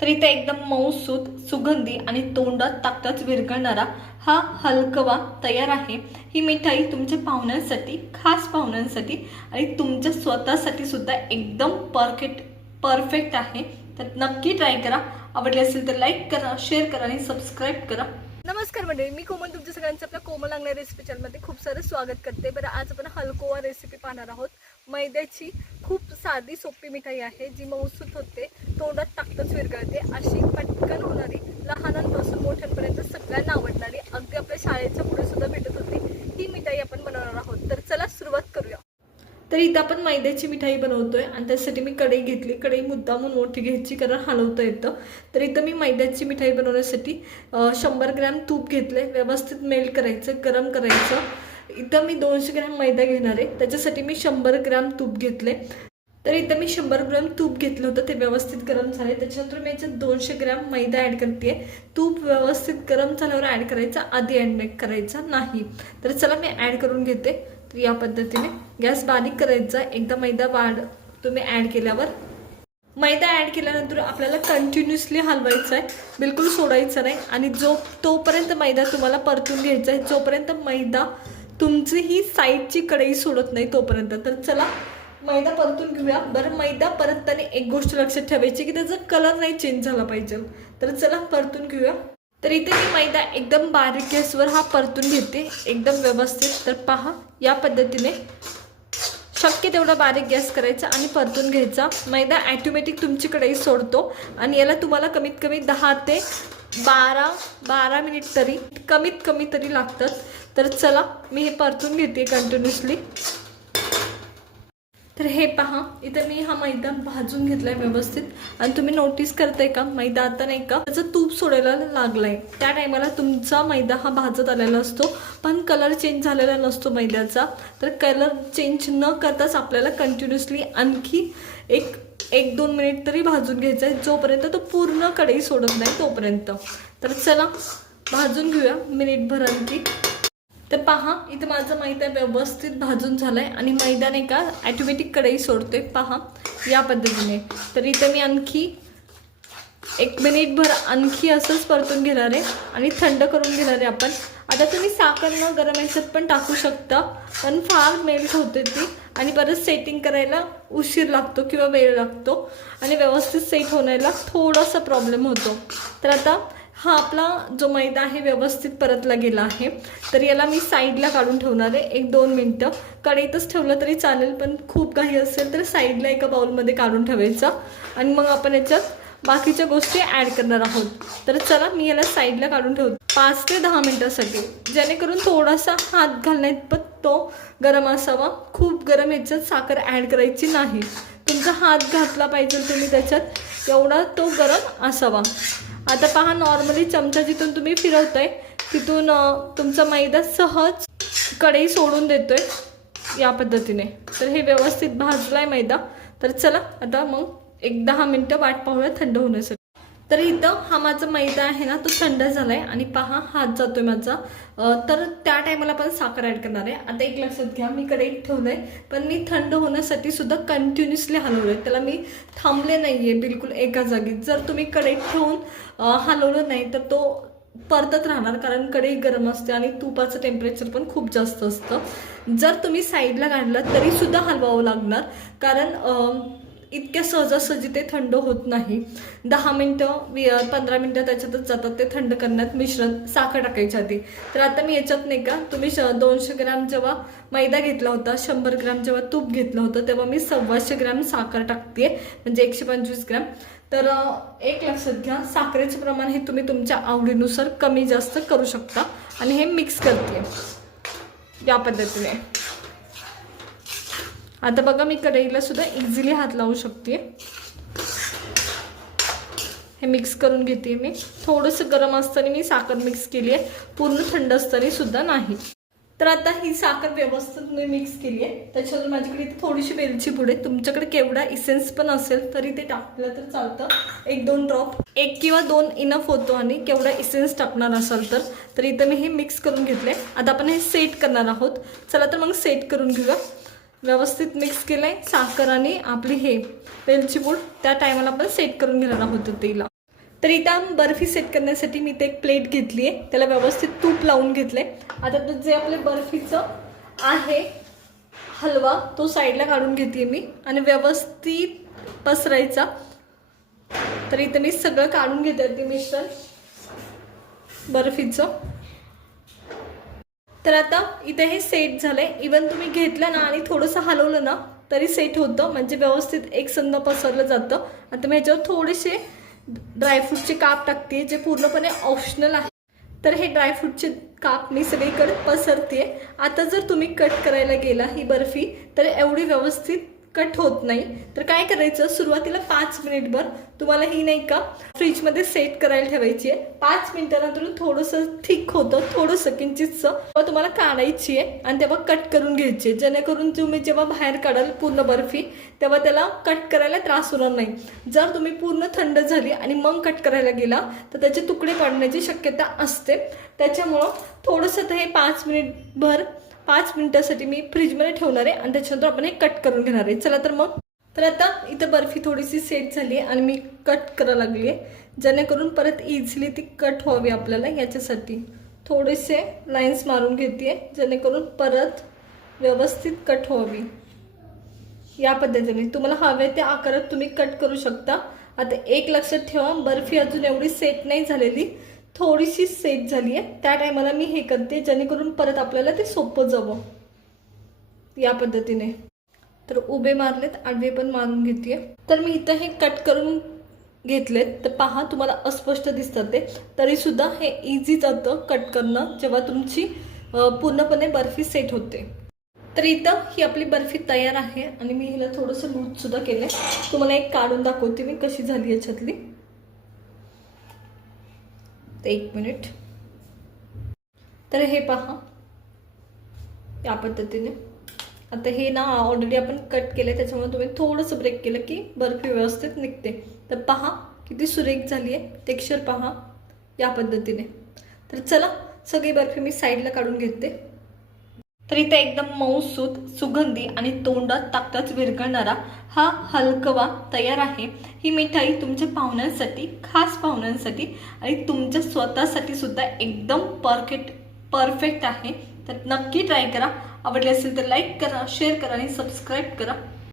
तर इथे एकदम मऊसूत सुगंधी आणि तोंडात ताकदच विरघळणारा हा हलकवा तयार आहे. ही मिठाई तुमच्या पाहुण्यांसाठी खास पाहुण्यांसाठी आणि तुमच्या स्वतःसाठी सुद्धा एकदम परफेक्ट परफेक्ट आहे. तर नक्की ट्राय करा. आवडली असेल तर लाईक करा शेअर करा आणि सबस्क्राईब करा. नमस्कार मंडळी मी कोमल तुमच्या सगळ्यांचं आपल्या कोमल लागणार रेसिपी चॅनलमध्ये खूप सारं स्वागत करते. बरं आज आपण हलकोवा रेसिपी पाहणार आहोत. मैद्याची खूप साधी सोपी मिठाई आहे जी मऊसूत होते. तोंडात टाकतच विरघळते अशी पटकन होणारी लहानांपासून मोठ्यांपर्यंत सगळ्यांना आवडणारी अगदी आपल्या शाळेच्या पुढे सुद्धा भेटत होती. ही मिठाई आपण बनवणार आहोत. तर चला सुरुवात करूया. तर इथं आपण मैद्याची मिठाई बनवतोय आणि त्यासाठी मी कढई घेतली. कढई मुद्दामून मोठी घ्यायची कारण हलवता येतं तर इथं मी मैद्याची मिठाई बनवण्यासाठी शंभर ग्रॅम तूप घेतले व्यवस्थित मेल्ट करायचं गरम करायचं. इथं मी दोनशे ग्रॅम मैदा घेणार आहे. त्याच्यासाठी मी शंभर ग्रॅम तूप घेतले तर इथं मी शंभर ग्रॅम तूप घेतलं होतं ते व्यवस्थित गरम झाले त्याच्यानंतर मी याच्यात दोनशे ग्रॅम मैदा ॲड करते तूप व्यवस्थित गरम झाल्यावर ॲड करायचा आधी ॲड करायचा नाही. तर चला मी ॲड करून घेते. तर या पद्धतीने गॅस बारीक करायचा एकदा मैदा वाढ तुम्ही ॲड केल्यावर. मैदा ॲड केल्यानंतर आपल्याला कंटिन्युअसली हलवायचं आहे. बिलकुल सोडायचं नाही. आणि जो तोपर्यंत मैदा तुम्हाला परतून घ्यायचा आहे जोपर्यंत मैदा तुमची ही साईडची कढई सोडत नाही तोपर्यंत. तर चला मैदा परतून घेऊया. बरं मैदा परतताना एक गोष्ट लक्षात ठेवायची की त्याचा कलर नाही चेंज झाला पाहिजे. तर चला परतून घेऊया. तर इथे मी मैदा एकदम बारीक गॅसवर हा परतून घेते. एकदम व्यवस्थित. तर पहा या पद्धतीने शक्य तेवढा बारीक गॅस करायचा आणि परतून घ्यायचा. मैदा ॲटोमॅटिक तुमची कढई सोडतो आणि याला तुम्हाला कमीत कमी दहा ते बारा बारा मिनिट तरी कमीत कमी तरी लागतात. तर चला मी हे परतून घेते कंटिन्युअसली तर हे पहा इथं मी हा मैदा भाजून घेतलाय व्यवस्थित. आणि तुम्ही नोटीस करताय का? मैदा आता नाही का? त्याचं तूप सोडायला लागलाय. त्या टायमाला तुमचा मैदा हा भाजत आलेला असतो पण कलर चेंज झालेला नसतो मैद्याचा. तर कलर चेंज न करताच आपल्याला कंटिन्युअसली आणखी एक एक दोन मिनिट तरी भाजून घ्यायचा आहे. जोपर्यंत तो पूर्ण कढई सोडत नाही तोपर्यंत. तर चला भाजून घेऊया मिनिटभर आणखी. तर पहा इथं माझं मैदा व्यवस्थित भाजून झालं आहे आणि मैदाने का ॲटोमॅटिक कढई सोडते पहा या पद्धतीने. तर इथं मी आणखी एक मिनिटभर आणखी असंच परतून घेणार आहे आणि थंड करून घेणार आहे आपण. आता तुम्ही साखर न गरम याच्यात पण टाकू शकता पण फार मेल्ट होते ती आणि परत सेटिंग करायला उशीर लागतो किंवा वेळ लागतो आणि व्यवस्थित सेट होण्याला थोडासा प्रॉब्लेम होतो. तर आता हा आपला जो मैदा आहे व्यवस्थित परतला गेला आहे. तर याला मी साईडला काढून ठेवणार आहे. एक दोन मिनटं. कढईतच ठेवलं तरी चालेल पण खूप काही असेल तर साईडला एका बाउलमध्ये काढून ठेवायचा. आणि मग आपण याच्यात बाकीच्या गोष्टी ॲड करणार आहोत. तर चला मी याला साईडला काढून ठेवतो. पाच ते दहा मिनटासाठी. जेणेकरून थोडासा हात घालण्यात पण तो गरम असावा. खूप गरम याच्यात साखर ॲड करायची नाही. तुमचा हात घातला पाहिजे तुम्ही त्याच्यात. एवढा तो गरम असावा. आता पहा नॉर्मली चमचा जिथून तुम्ही फिरवताय तिथून तुमचा मैदा सहज कढई सोडून देतोय या पद्धतीने. तर हे व्यवस्थित भाजला आहे मैदा. तर चला आता मग एक दहा मिनटं वाट पाहूया थंड होण्यासाठी. तर इथं हा माझा मैदा आहे ना तो थंड झाला आहे आणि पहा हात जातोय माझा. तर त्या टायमाला पण साखर ॲड करणार आहे. आता एक लक्षात घ्या मी कढईत ठेवलंय पण मी थंड होण्यासाठी सुद्धा कंटिन्युअसली आहे त्याला मी थांबले नाहीये बिलकुल एका जागी. जर तुम्ही कढईत ठेवून हलवलं नाही तर तो परतत राहणार कारण कढई गरम असते आणि तुपाचं टेम्परेचर पण खूप जास्त असतं. जर तुम्ही साईडला काढलं तरीसुद्धा हलवावं लागणार. कारण इतक्या सहजासहजी ते थंड होत नाही. दहा मिनटं वि पंधरा मिनटं त्याच्यातच जातात ते थंड करण्यात मिश्रण साखर टाकायच्या आधी. तर आता मी याच्यात नाही का तुम्ही श दोनशे ग्रॅम जेव्हा मैदा घेतला होता शंभर ग्रॅम जेव्हा तूप घेतलं होतं तेव्हा मी सव्वाशे ग्रॅम साखर टाकते म्हणजे एकशे पंचवीस ग्रॅम. तर एक लक्षात घ्या. साखरेचं प्रमाण हे तुम्ही तुमच्या आवडीनुसार कमी जास्त करू शकता आणि हे मिक्स करते या पद्धतीने. आता बघा मी कढईला सुद्धा इझिली हात लावू शकते. हे मिक्स करून घेते मी. थोडंसं गरम असताना मी साखर मिक्स केली आहे. पूर्ण थंड असताना सुद्धा नाही. तर आता ही साखर व्यवस्थित मी मिक्स केली आहे. त्याच्यावर माझ्याकडे इथे थोडीशी वेलची पुढे तुमच्याकडे केवढा इसेन्स पण असेल तरी ते टाकलं तर चालतं. एक दोन ड्रॉप एक किंवा दोन इनफ होतो आणि केवढा इसेन्स टाकणार असाल तर. तर इथं मी हे मिक्स करून घेतले आता आपण हे सेट करणार आहोत. चला तर मग सेट करून घेऊया. व्यवस्थित मिक्स केलंय. साखर आणि आपली हे वेलची पूड त्या टायमाला आपण सेट करून घेणार आहोत तेला तर इथं बर्फी सेट करण्यासाठी मी ते एक प्लेट घेतली आहे. त्याला व्यवस्थित तूप लावून घेतले आता तर जे आपले बर्फीचं आहे हलवा तो साईडला काढून घेते मी. आणि व्यवस्थित पसरायचा. तर इथं मी सगळं काढून घेते ते मिश्रण बर्फीचं. तर आता इथे हे सेट झालं आहे इवन तुम्ही घेतलं ना आणि थोडंसं हलवलं ना तरी सेट होतं. म्हणजे व्यवस्थित एक संद पसरलं जातं. आता मी ह्याच्यावर थोडेसे ड्रायफ्रूटचे काप टाकते जे पूर्णपणे ऑप्शनल आहे. तर हे ड्रायफ्रूटचे काप मी सगळीकडे पसरते आता जर तुम्ही कट करायला गेला ही बर्फी तर एवढी व्यवस्थित कट होत नाही. तर काय करायचं? सुरुवातीला पाच मिनिटभर तुम्हाला ही नाही का फ्रीजमध्ये सेट करायला ठेवायची आहे. पाच मिनिटानंतर थोडंसं थिक होतं थोडंसं किंचितचं तेव्हा तुम्हाला काढायची आहे आणि तेव्हा कट करून घ्यायची आहे. जेणेकरून तुम्ही जेव्हा बाहेर काढाल पूर्ण बर्फी तेव्हा त्याला कट करायला त्रास होणार नाही. जर तुम्ही पूर्ण थंड झाली आणि मग कट करायला गेला तर त्याचे तुकडे पडण्याची शक्यता असते. त्याच्यामुळं थोडंसं तर हे पाच मिनिटभर पाच मिनिटासाठी मी फ्रीजमध्ये ठेवणार आहे आणि त्याच्यानंतर आपण हे कट करून घेणार आहे. चला तर मग. तर आता इथं बर्फी थोडीशी सेट झाली आहे आणि मी कट करायला लागली आहे. जेणेकरून परत इझिली ती कट व्हावी आपल्याला याच्यासाठी. थोडेसे लाईन्स मारून घेते आहे जेणेकरून परत व्यवस्थित कट व्हावी. या पद्धतीने. तुम्हाला हवे त्या आकारात तुम्ही कट करू शकता. आता एक लक्षात ठेवा बर्फी अजून एवढी सेट नाही झालेली. थोडीशी सेट झाली आहे. त्या टायमाला मी हे करते जेणेकरून परत आपल्याला ते सोपं जावं. या पद्धतीने. तर उभे मारलेत आडवे पण मारून घेते तर मी इथं हे कट करून घेतलेत. तर पहा तुम्हाला अस्पष्ट दिसतात ते. तरीसुद्धा हे इझी जातं कट करणं जेव्हा तुमची पूर्णपणे बर्फी सेट होते. तर इथं ही आपली बर्फी तयार आहे. आणि मी हिला थोडंसं लूजसुद्धा केलं आहे तुम्हाला एक काढून दाखवते मी कशी झाली याच्यातली. तर एक मिनिट. तर हे पहा. या पद्धतीने. आता हे ना ऑलरेडी आपण कट केलं त्याच्यामुळे तुम्ही थोडंसं ब्रेक केलं की बर्फी व्यवस्थित निघते. तर पहा किती सुरेख झाली आहे टेक्स्चर पहा या पद्धतीने. तर चला सगळी बर्फी मी साईडला काढून घेते. तर इथे एकदम मऊसूत सुगंधी आणि तोंडात ताकदच विरघळणारा हा हलकवा तयार आहे. ही मिठाई तुमच्या पाहुण्यांसाठी खास पाहुण्यांसाठी आणि तुमच्या स्वतःसाठी सुद्धा एकदम परफेक्ट परफेक्ट आहे. तर नक्की ट्राय करा. आवडले असेल तर लाईक करा शेअर करा आणि सबस्क्राईब करा.